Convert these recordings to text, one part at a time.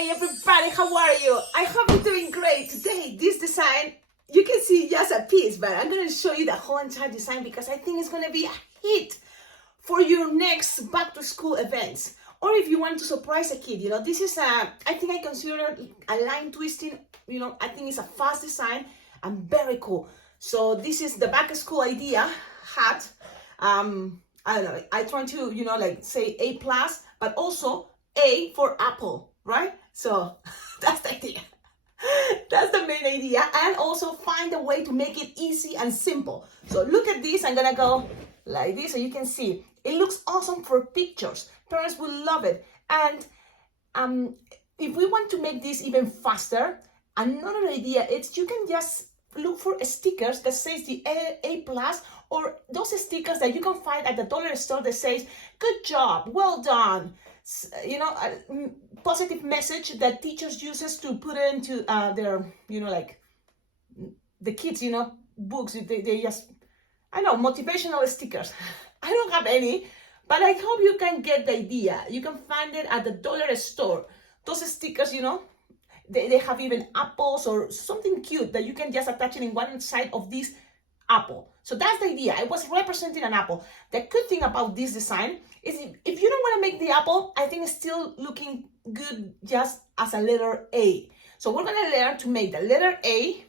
Hey everybody, how are you? I hope you're doing great. Today, this design, you can see just a piece, but I'm going to show you the whole entire design because I think it's going to be a hit for your next back to school events. Or if you want to surprise a kid, this is I think I consider a line twisting, I think it's a fast design and very cool. So this is the back to school idea hat. I don't know, I try to, like say A plus, but also A for apple, right? So that's the idea. That's the main idea. And also find a way to make it easy and simple. So look at this. I'm gonna go like this so you can see. It looks awesome for pictures. Parents will love it. And if we want to make this even faster, another idea is you can just look for stickers that says the A plus, or those stickers that you can find at the dollar store that says, good job, well done. A positive message that teachers uses to put into their, like the kids, books. They just, I know, motivational stickers. I don't have any, but I hope you can get the idea. You can find it at the dollar store. Those stickers, they have even apples or something cute that you can just attach it in one side of this apple. So that's the idea. I was representing an apple. The good thing about this design is if you don't want to make the apple, I think it's still looking good just as a letter A. So we're going to learn to make the letter A,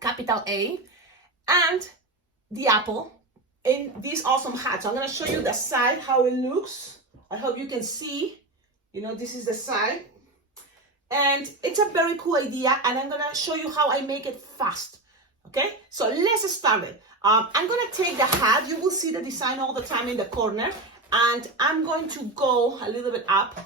capital A, and the apple in this awesome hat. So I'm going to show you the side, how it looks. I hope you can see, this is the side. And it's a very cool idea, and I'm going to show you how I make it fast. Okay, so let's start it. I'm going to take the hat. You will see the design all the time in the corner. And I'm going to go a little bit up.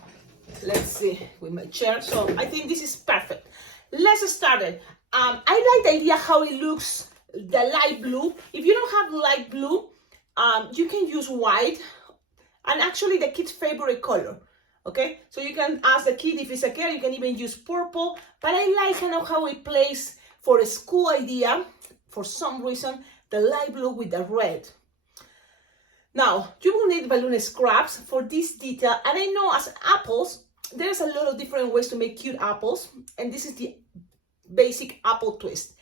Let's see, with my chair. So I think this is perfect. Let's start it. I like the idea how it looks, the light blue. If you don't have light blue, you can use white. And actually the kid's favorite color. Okay, so you can ask the kid if it's a girl, you can even use purple. But I like how it plays for a school idea, for some reason, the light blue with the red. Now, you will need balloon scraps for this detail. And I know as apples, there's a lot of different ways to make cute apples. And this is the basic apple twist.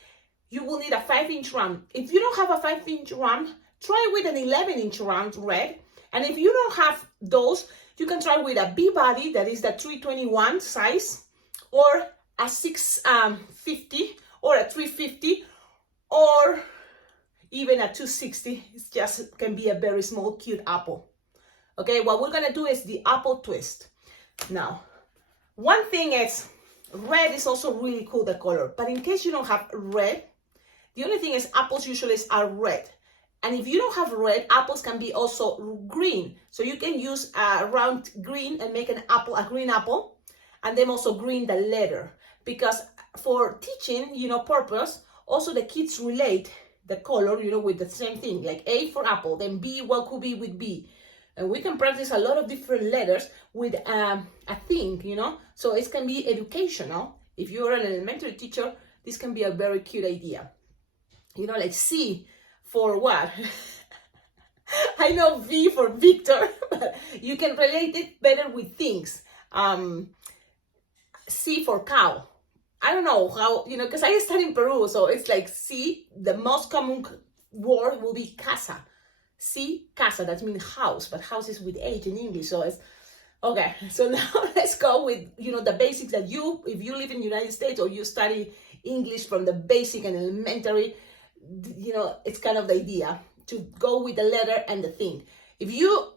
You will need a 5-inch round. If you don't have a 5-inch round, try with an 11-inch round red. And if you don't have those, you can try with a B body, that is the 321 size, or a 650, or a 350, or even a 260. It just can be a very small, cute apple. Okay, what we're gonna do is the apple twist. Now, one thing is, red is also really cool, the color. But in case you don't have red, the only thing is apples usually are red. And if you don't have red, apples can be also green. So you can use a round green and make an apple, a green apple, and then also green the letter. Because for teaching, purpose, also the kids relate the color, with the same thing, like A for apple, then B, what could be with B. And we can practice a lot of different letters with a thing, So it can be educational. If you're an elementary teacher, this can be a very cute idea. Like C for what? I know V for Victor, but you can relate it better with things. C for cow. I don't know how, because I study in Peru, so it's like C, the most common word will be casa. C, casa, that means house, but house is with H in English, so it's, okay. So now let's go with, the basics that if you live in the United States or you study English from the basic and elementary, it's kind of the idea to go with the letter and the thing. If you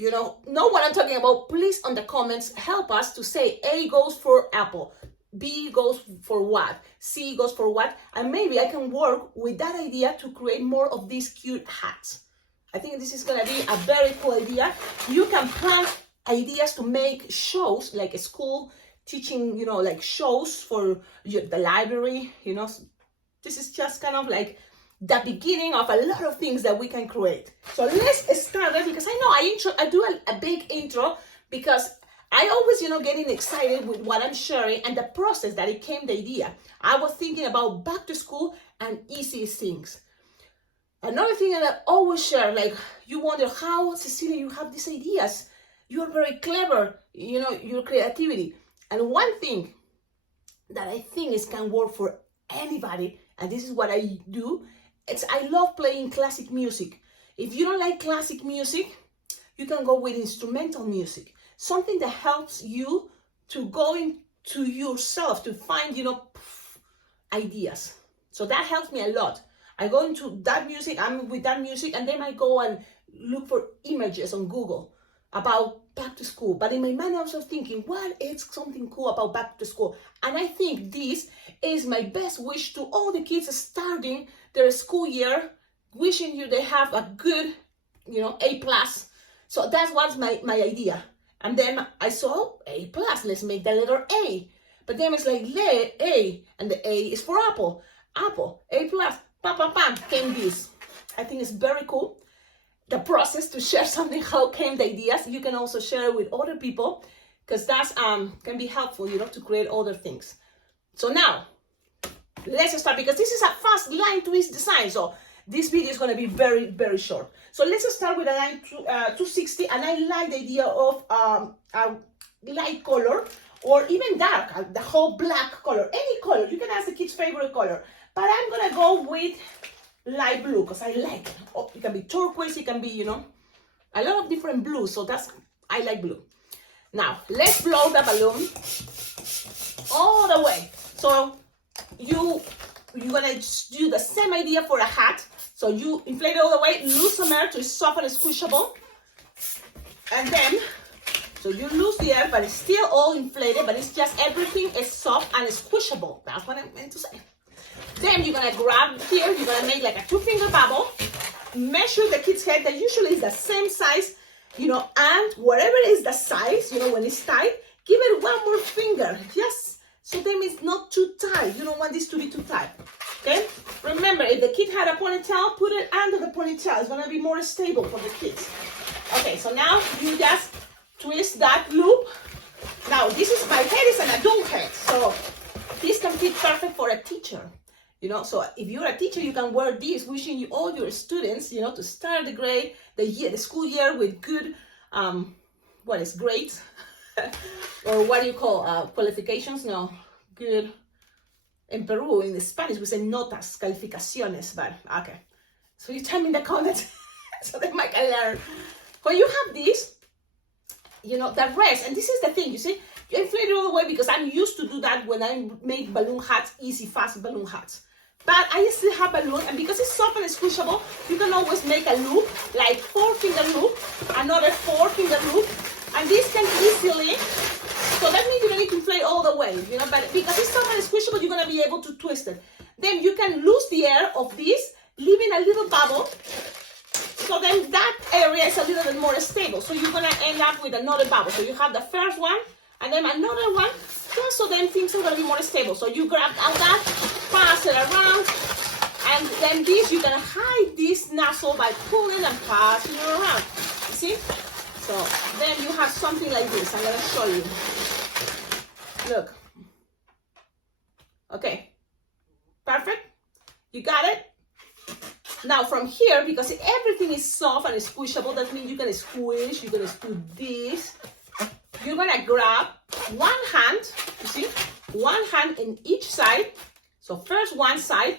know what I'm talking about, please on the comments help us to say A goes for apple, B goes for what, C goes for what, and maybe I can work with that idea to create more of these cute hats. I think this is gonna be a very cool idea. You can plan ideas to make shows, like a school teaching, like shows for the library, This is just kind of like the beginning of a lot of things that we can create. So let's start it, because I know I do a big intro because I always, getting excited with what I'm sharing and the process that it came, the idea. I was thinking about back to school and easy things. Another thing that I always share, like you wonder how, Cecilia, you have these ideas. You're very clever, your creativity. And one thing that I think can work for anybody, and this is what I do, I love playing classic music. If you don't like classic music, you can go with instrumental music, something that helps you to go into yourself, to find, ideas. So that helps me a lot. I go into that music, I'm with that music, and then I go and look for images on Google about back to school. But in my mind, I was also thinking, what is something cool about back to school? And I think this is my best wish to all the kids starting their school year, wishing you they have a good, A+. So that was my idea. And then I saw A+, let's make the letter A. But then it's like A, and the A is for apple, A+, came this. I think it's very cool. The process to share something, how came the ideas. You can also share it with other people, because that's can be helpful, to create other things. So now, let's start, because this is a fast line twist design. So this video is going to be very, very short. So let's start with a line 260, and I like the idea of a light color, or even dark, the whole black color, any color. You can ask the kids' favorite color, but I'm going to go with light blue, because I like it. Oh, it can be turquoise, it can be, a lot of different blues, so I like blue. Now, let's blow the balloon all the way. So you're gonna do the same idea for a hat. So you inflate it all the way, lose some air to soften and squishable. And then, so you lose the air, but it's still all inflated, but it's just everything is soft and squishable. That's what I meant to say. Then you're gonna grab here, you're gonna make like a 2-finger bubble, measure the kid's head, that usually is the same size, and whatever is the size, when it's tight, give it one more finger, just so then it's not too tight. You don't want this to be too tight, okay? Remember, if the kid had a ponytail, put it under the ponytail. It's gonna be more stable for the kids. Okay, so now you just twist that loop. Now, my head is an adult head, so this can fit perfect for a teacher. So if you're a teacher, you can wear this, wishing you all your students, to start the school year with good, grades, or what do you call, qualifications? No, good. In Peru, in Spanish, we say notas, calificaciones, but okay. So you tell me in the comments, so they might learn. When you have this, the rest, and this is the thing, you see, you inflate it all the way, because I'm used to do that when I make balloon hats, easy, fast balloon hats. But I still have balloon, and because it's soft and squishable, you can always make a loop, like 4-finger loop, another 4-finger loop, and this can easily, so that means you don't need to inflate all the way, but because it's soft and squishable, you're gonna be able to twist it. Then you can lose the air of this, leaving a little bubble, so then that area is a little bit more stable. So you're gonna end up with another bubble. So you have the first one, and then another one, just so then things are gonna be more stable. So you grab out that, pass it around, and then this, you're gonna hide this nozzle by pulling and passing it around. You see? So then you have something like this. I'm gonna show you. Look. Okay. Perfect? You got it? Now from here, because everything is soft and squishable, that means you can squish, you're gonna do this. You're gonna grab one hand, you see, one hand in each side. So first one side,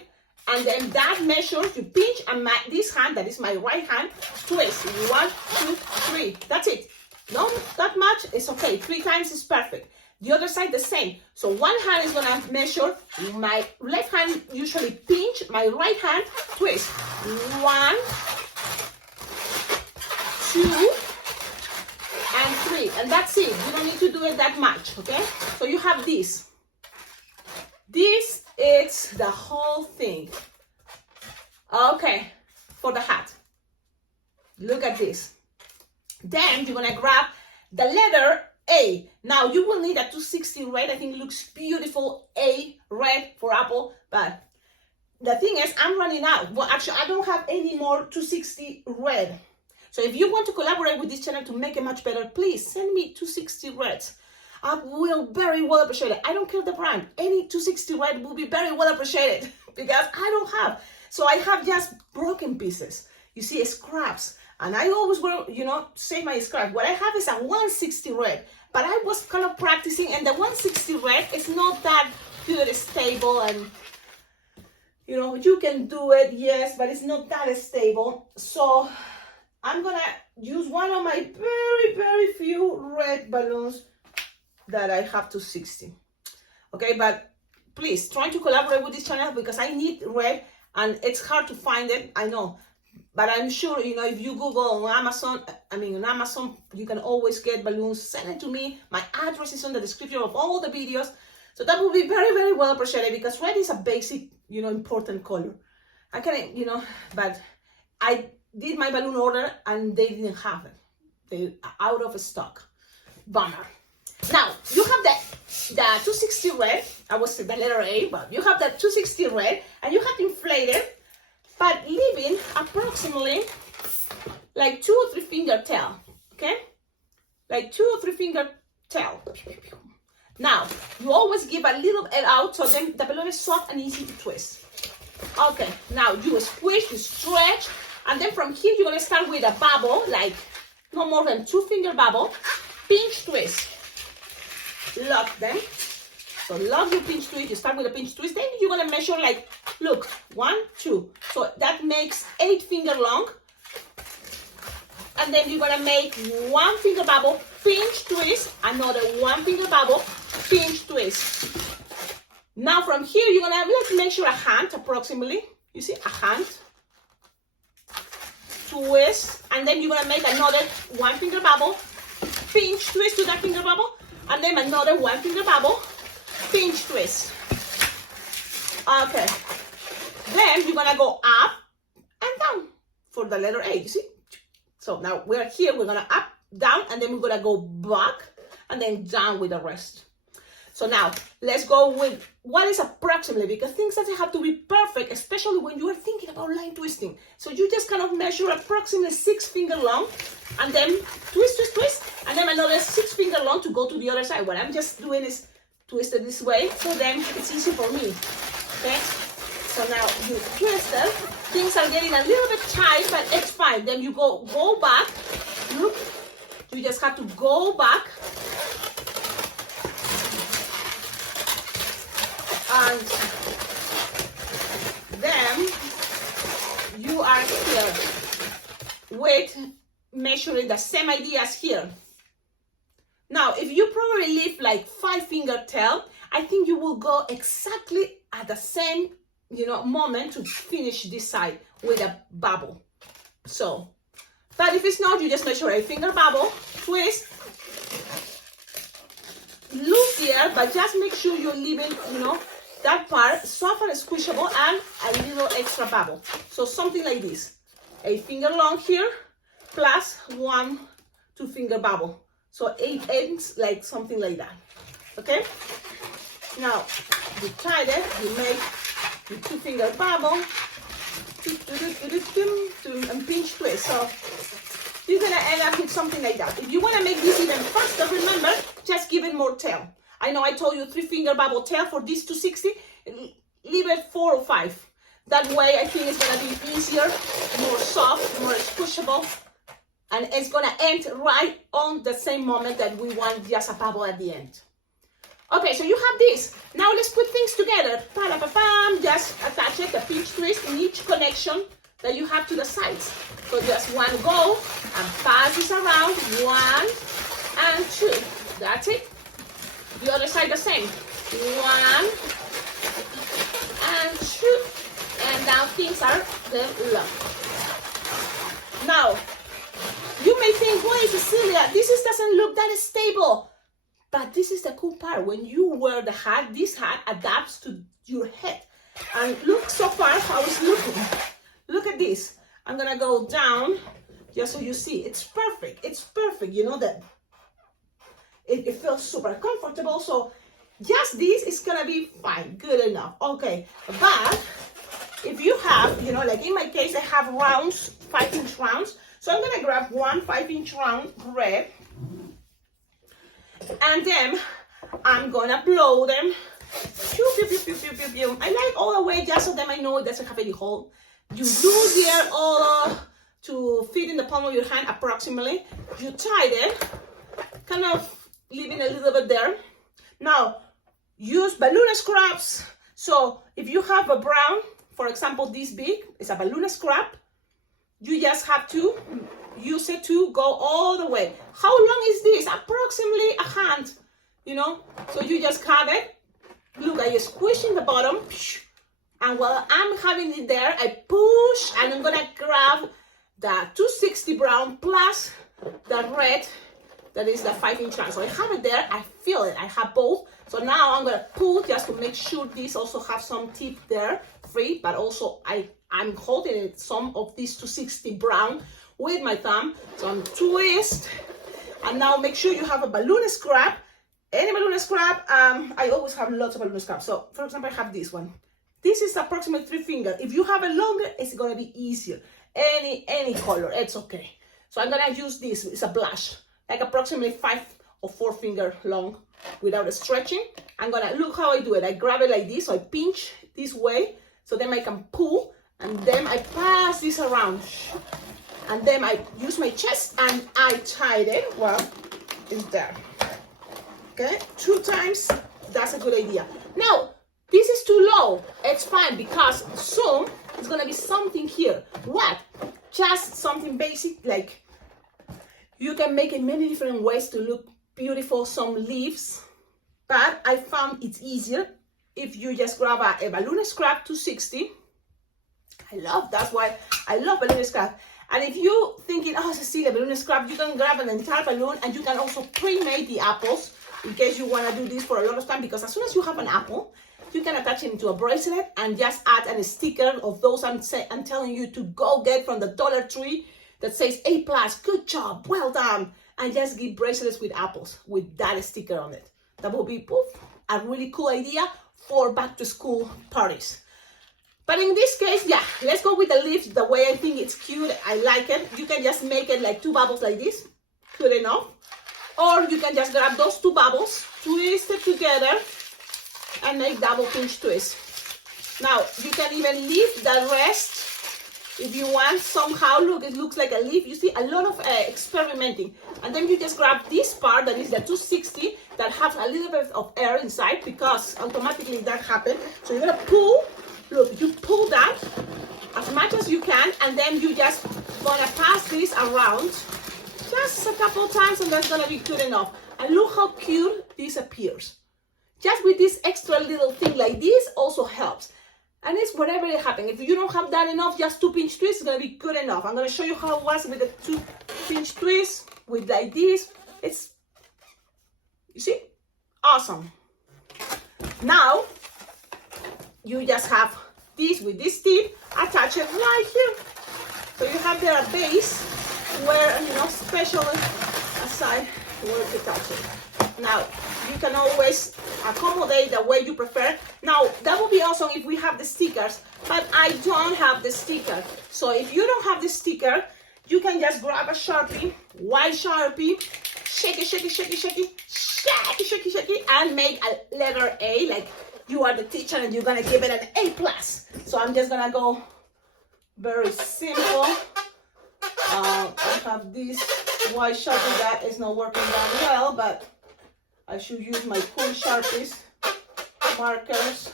and then that measures, you pinch, and this hand, that is my right hand, twist. 1, 2, 3. That's it. Not that much, it's okay. 3 times is perfect. The other side the same. So one hand is gonna measure, my left hand usually pinch, my right hand twist. 1, 2, and 3, and that's it. You don't need to do it that much, okay? So you have this. This is the whole thing. Okay, for the hat. Look at this. Then you're gonna grab the letter A. Now you will need a 260 red. I think it looks beautiful. A, red for apple, but the thing is, I'm running out. Well, actually, I don't have any more 260 red. So if you want to collaborate with this channel to make it much better, please send me 260 reds. I will very well appreciate it. I don't care the brand. Any 260 red will be very well appreciated because I don't have. So I have just broken pieces. You see, scraps. And I always will, save my scrap. What I have is a 160 red. but I was kind of practicing, and the 160 red is not that good, stable, and you know, you can do it, yes, but it's not that stable. So I'm gonna use one of my very few red balloons that I have 260. Okay, but please try to collaborate with this channel because I need red and it's hard to find it, I know. But I'm sure, you know, if you Google on Amazon, you can always get balloons. Send it to me. My address is on the description of all the videos. So that would be very well appreciated because red is a basic, you know, important color. I can, you know, but I did my balloon order and they didn't have it. They're out of stock. Bummer. Now, you have the 260 red. I was the letter A, but you have the 260 red and you have inflated, but leaving approximately like 2 or 3 finger tail, okay? Like 2 or 3 finger tail. Now, you always give a little bit out so then the balloon is soft and easy to twist. Okay, now you squish, you stretch, and then from here you're gonna start with a bubble, like no more than 2 finger bubble, pinch twist. Lock them. So lock your pinch twist, you start with a pinch twist, then you're gonna measure like, look, 1, 2. So that makes 8 finger long. And then you're gonna make 1 finger bubble, pinch twist, another 1 finger bubble, pinch twist. Now from here, you're gonna, let's measure a hand approximately. You see, a hand. Twist, and then you're gonna make another 1 finger bubble, pinch twist to that finger bubble, and then another 1 finger bubble, pinch twist. Okay. Then you're gonna go up and down for the letter A, you see? So now we're here, we're gonna up, down, and then we're gonna go back and then down with the rest. So now let's go with what is approximately, because things doesn't have to be perfect, especially when you are thinking about line twisting. So you just kind of measure approximately 6 finger long and then twist, and then another 6 finger long to go to the other side. What I'm just doing is twist it this way, so then it's easy for me, okay? So now you twist it. Things are getting a little bit tight, but it's fine. Then you go back. Look, you just have to go back. And then you are here with measuring the same idea as here. Now, if you probably leave like 5 finger tail, I think you will go exactly at the same, you know, moment to finish this side with a bubble. So, but if it's not, you just measure a finger bubble, twist, loose here, but just make sure you're leaving, you know, that part soft and squishable and a little extra bubble. So something like this, a finger long here, plus 1 2 finger bubble. So 8 ends like something like that, okay? Now, you tie it, you make your 2 finger bubble, and pinch twist. So you're gonna end up with something like that. If you wanna make this even faster, remember, just give it more tail. I know I told you 3 finger bubble tail for this 260, leave it 4 or 5. That way I think it's gonna be easier, more soft, more squishable, and it's gonna end right on the same moment that we want just a bubble at the end. Okay, so you have this. Now let's put things together. Pa-da-pa-pam, just attach it, the pinch twist in each connection that you have to the sides. So just one go and pass this around, 1 and 2. That's it. The other side the same. 1 and 2. And now things are then locked. Now, you may think, wait, Cecilia, doesn't look that stable. But this is the cool part. When you wear the hat, this hat adapts to your head. And look so far how it's looking. Look at this. I'm gonna go down just so you see. It's perfect. It's perfect. You know that it feels super comfortable. So just this is gonna be fine. Good enough. Okay. But if you have, you know, like in my case, I have rounds, 5-inch rounds. So I'm gonna grab 1 5-inch round red. And then I'm gonna blow them. I like all the way just so that I know it doesn't have any hole. You do here all to fit in the palm of your hand approximately. You tie it, kind of leaving a little bit there. Now, use balloon scraps. So if you have a brown, for example, this big, it's a balloon scrap, you just have to use it to go all the way. How long is this? Approximately a hand, you know? So you just have it. Look, I squish in the bottom, and while I'm having it there, I push, and I'm gonna grab the 260 brown plus the red, that is the 5-inch round. So I have it there, I feel it, I have both. So now I'm gonna pull just to make sure this also have some tip there, free, but also I'm holding it, some of this 260 brown with my thumb. So I'm twist, and now make sure you have a balloon scrap. Any balloon scrap, I always have lots of balloon scraps. So for example, I have this one. This is approximately 3 fingers. If you have it longer, it's gonna be easier. Any color, it's okay. So I'm gonna use this, it's a blush, like approximately 5 or 4 finger long without stretching. I'm gonna, look how I do it. I grab it like this, so I pinch this way, so then I can pull, and then I pass this around. And then I use my chest and I tied it. Well, it's there. Okay, 2 times, that's a good idea. Now, this is too low. It's fine, because soon it's gonna be something here. What? Just something basic, like you can make it many different ways to look beautiful, some leaves, but I found it's easier if you just grab a balloon scrap 260. That's why I love balloon scrap. And if you thinking, oh, Cecilia, balloon scrap, you can grab an entire balloon, and you can also pre-made the apples in case you want to do this for a lot of time, because as soon as you have an apple, you can attach it into a bracelet and just add a sticker of those I'm telling you to go get from the Dollar Tree that says A+, good job, well done, and just give bracelets with apples with that sticker on it. That will be, poof, a really cool idea for back to school parties. But in this case, yeah, let's go with the leaves the way I think it's cute. I like it. You can just make it like 2 bubbles like this, good enough. Or you can just grab those 2 bubbles, twist it together, and make double pinch twist. Now, you can even leave the rest if you want somehow. Look, it looks like a leaf. You see, a lot of experimenting. And then you just grab this part that is the 260 that has a little bit of air inside, because automatically that happens. So you're gonna pull, look, you pull that as much as you can, and then you just gonna pass this around just a couple times, and that's gonna be good enough. And look how cute this appears. Just with this extra little thing like this also helps. And it's whatever it happens. If you don't have that enough, just 2 pinch twists is gonna be good enough. I'm gonna show you how it was with the 2 pinch twists, with like this. It's, you see, awesome. Now, you just have this with this tip, attach it right here. So you have there a base where, you know, special aside where to touch it. Now, you can always accommodate the way you prefer. Now, that would be awesome if we have the stickers, but I don't have the sticker. So if you don't have the sticker, you can just grab a Sharpie, white Sharpie, shake it, shake it, shake it, shake it, shake it, shake it, shake it, and make a letter A, like you are the teacher and you're gonna give it an A+. So I'm just gonna go very simple. I have this white Sharpie that is not working that well, but I should use my cool Sharpies, markers.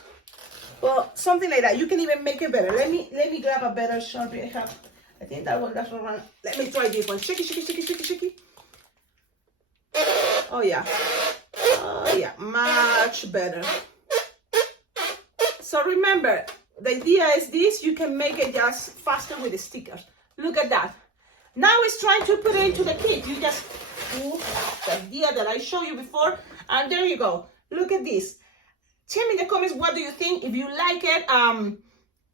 Well, something like that. You can even make it better. Let me grab a better Sharpie I have. I think that one, that's one. Let me try this one. Shake it, shake it, shake it, shake it, shake it. Oh yeah. Oh yeah, much better. So remember, the idea is this, you can make it just faster with the stickers. Look at that. Now it's trying to put it into the kit. You just do the idea that I showed you before, and there you go. Look at this. Tell me in the comments, what do you think? If you like it,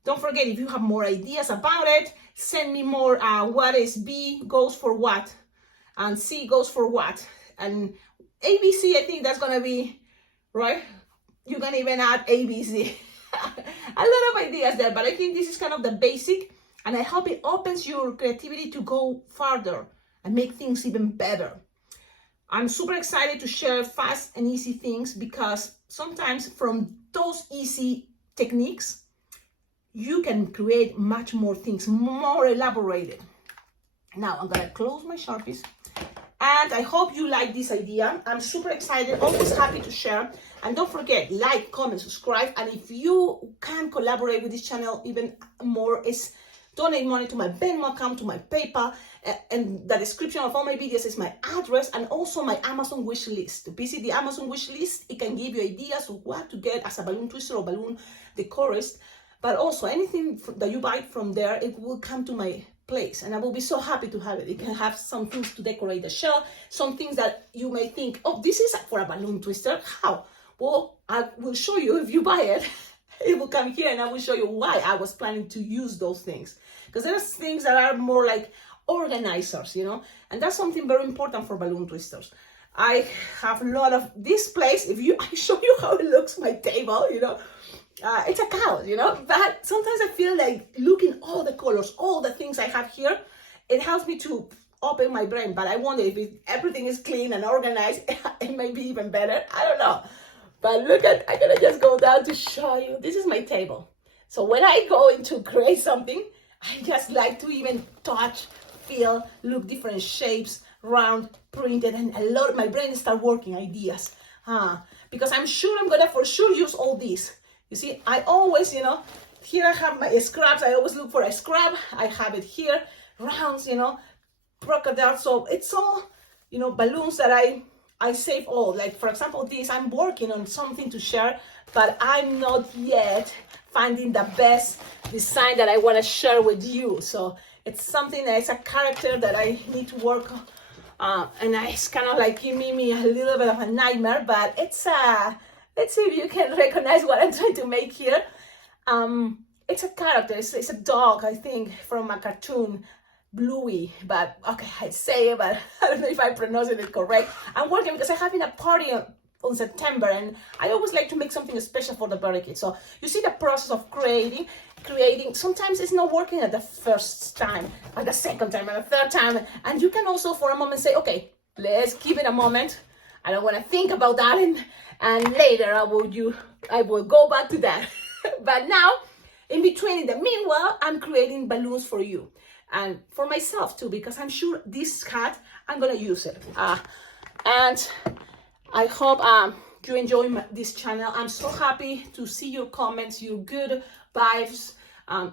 don't forget, if you have more ideas about it, send me more. What is B goes for what, and C goes for what, and ABC, I think that's gonna be, right? You can even add ABC. A lot of ideas there, but I think this is kind of the basic, and I hope it opens your creativity to go farther and make things even better. I'm super excited to share fast and easy things, because sometimes from those easy techniques, you can create much more things, more elaborated. Now I'm gonna close my Sharpies, And I hope you like this idea. I'm super excited, always happy to share. And don't forget, like, comment, subscribe. And if you can collaborate with this channel even more, is donate money to my Venmo account, to my PayPal. And the description of all my videos is my address and also my Amazon wish list. Visit the Amazon wish list. It can give you ideas of what to get as a balloon twister or balloon decorist. But also anything that you buy from there, it will come to my place, and I will be so happy to have it. It can have some things to decorate the shell, some things that you may think, oh, this is for a balloon twister. How? Well, I will show you. If you buy it, it will come here, and I will show you why I was planning to use those things. Because there's things that are more like organizers, you know, and that's something very important for balloon twisters. I have a lot of this place. I show you how it looks, my table, you know. It's a chaos, you know, but sometimes I feel like looking all the colors, all the things I have here, it helps me to open my brain. But I wonder if everything is clean and organized, it may be even better. I don't know. But look at, I'm gonna just go down to show you. This is my table. So when I go into create something, I just like to even touch, feel, look different shapes, round, printed, and a lot of my brain start working ideas. Because I'm sure I'm gonna for sure use all these. You see, I always, you know, here I have my scraps. I always look for a scrap. I have it here, rounds, you know, crocodile. So it's all, you know, balloons that I save all. Like, for example, this, I'm working on something to share, but I'm not yet finding the best design that I want to share with you. So it's something that is a character that I need to work on. And it's kind of like giving me a little bit of a nightmare, but it's let's see if you can recognize what I'm trying to make here. It's a character, it's a dog, I think, from a cartoon, Bluey, but okay, I say it, but I don't know if I pronounce it correct. I'm working because I'm having a party on September, and I always like to make something special for the birthday kid. So you see the process of creating. Sometimes it's not working at the first time, at the second time, at the third time, and you can also for a moment say, okay, let's give it a moment. I don't want to think about that, and later I will go back to that. But now, in between, in the meanwhile, I'm creating balloons for you and for myself too, because I'm sure this hat, I'm gonna use it. And I hope you enjoy this channel. I'm so happy to see your comments, your good vibes.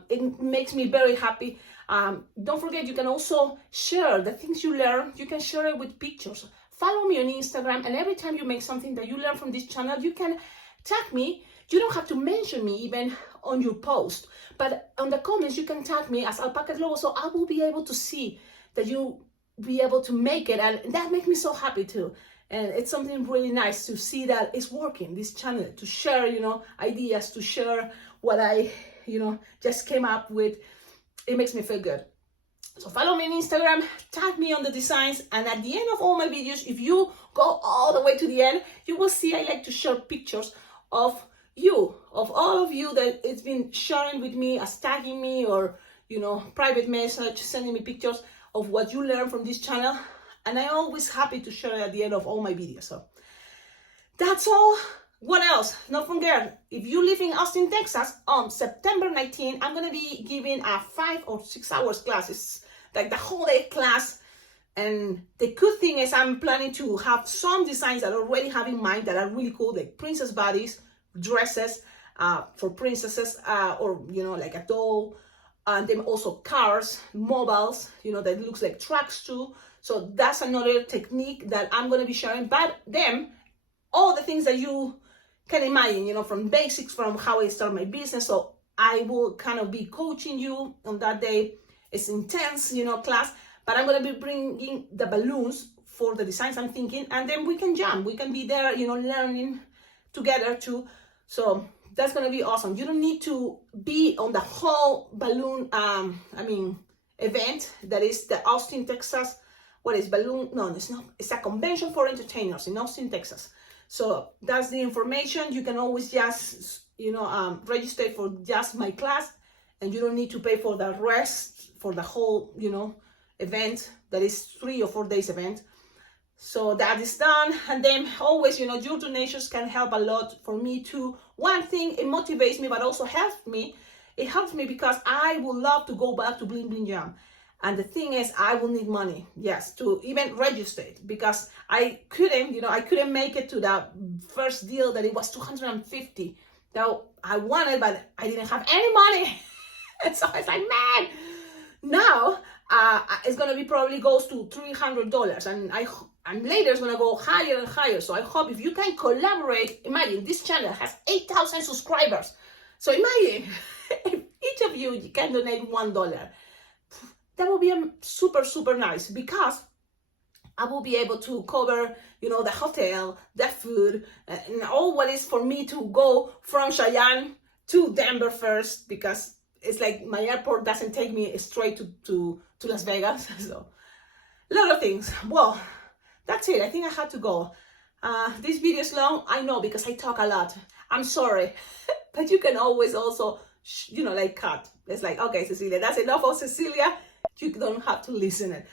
It makes me very happy. Don't forget, you can also share the things you learn. You can share it with pictures. Follow me on Instagram, and every time you make something that you learn from this channel, you can tag me. You don't have to mention me even on your post, but on the comments you can tag me as Alpacaglobo, so I will be able to see that you be able to make it, and that makes me so happy too. And it's something really nice to see that it's working, this channel, to share, you know, ideas, to share what I, you know, just came up with. It makes me feel good. So follow me on Instagram, tag me on the designs, and at the end of all my videos, if you go all the way to the end, you will see I like to share pictures of you, of all of you that it's been sharing with me, as tagging me, or, you know, private message, sending me pictures of what you learn from this channel. And I'm always happy to share it at the end of all my videos. So that's all. What else? Don't forget, if you live in Austin, Texas, on September 19, I'm going to be giving a 5 or 6 hours class. It's like the whole day class. And the good thing is I'm planning to have some designs that I already have in mind that are really cool, like princess bodies, dresses for princesses, or, you know, like a doll. And then also cars, mobiles, you know, that looks like trucks too. So that's another technique that I'm going to be sharing. But then all the things that you can imagine, you know, from basics, from how I start my business. So I will kind of be coaching you on that day. It's intense, you know, class, but I'm going to be bringing the balloons for the designs I'm thinking, and then we can jam. We can be there, you know, learning together too. So that's going to be awesome. You don't need to be on the whole balloon, event that is the Austin, Texas. What is balloon? No, it's not. It's a convention for entertainers in Austin, Texas. So that's the information. You can always just, you know, register for just my class, and you don't need to pay for the rest, for the whole, you know, event that is 3 or 4 days event. So that is done. And then always, you know, your donations can help a lot for me too. One thing, it motivates me, but also helps me. It helps me because I would love to go back to Bling Bling Jam. And the thing is, I will need money, yes, to even register it, because I couldn't, I couldn't make it to that first deal that it was 250 that I wanted, but I didn't have any money. And so I was like, man, now it's gonna be probably goes to $300, and later it's gonna go higher and higher. So I hope if you can collaborate. Imagine this channel has 8,000 subscribers. So imagine if each of you can donate $1. That will be super, super nice, because I will be able to cover, the hotel, the food, and all what is for me to go from Cheyenne to Denver first, because it's like my airport doesn't take me straight to Las Vegas. So a lot of things. Well, that's it. I think I had to go. This video is long, I know, because I talk a lot. I'm sorry. But you can always also, cut. It's like, okay, Cecilia, that's enough of Cecilia. You don't have to listen it.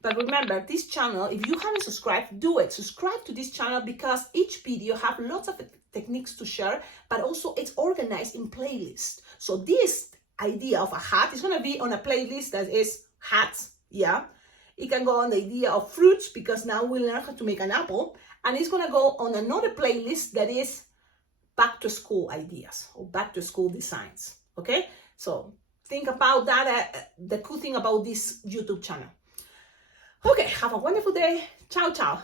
But remember, this channel, if you haven't subscribed, do it. Subscribe to this channel, because each video have lots of techniques to share, but also it's organized in playlists. So this idea of a hat is going to be on a playlist that is hats, yeah. It can go on the idea of fruits, because now we learn how to make an apple. And it's going to go on another playlist that is back to school ideas or back to school designs, okay? So think about that, the cool thing about this YouTube channel. Okay, have a wonderful day. Ciao, ciao.